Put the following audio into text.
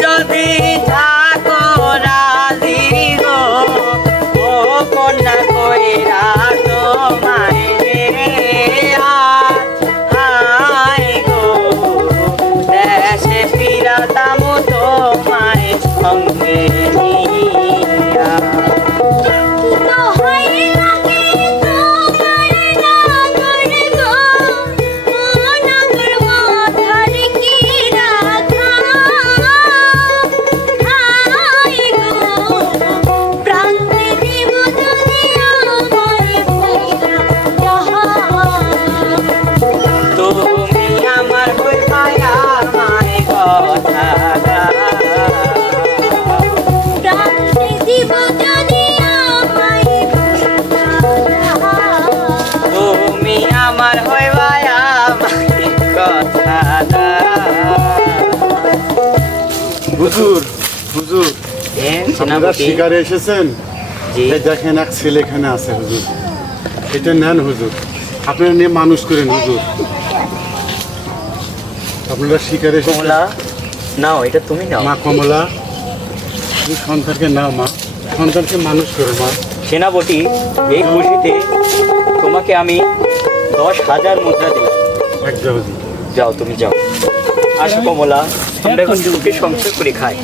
যদি হুজুর হুজুর। হ্যাঁ, আপনারা শিকারে এসেছেন? এই দেখেন এক ছেলে এখানে আছে হুজুর। এটা নেন হুজুর। আপনারা নিয়ে মানুষ করেন হুজুর। আপনারা শিকারে কমলা নাও এটা তুমি নাও। মা কমলা তুমি সন্তানকে নাও মা। সন্তানকে মানুষ করো মা। সেনাপতি এই খুশিতে তোমাকে আমি দশ হাজার মুদ্রা দিলাম। যাও তুমি যাও। আসো কমলা। আমরা এখন যুগকে সংসার করে খাই।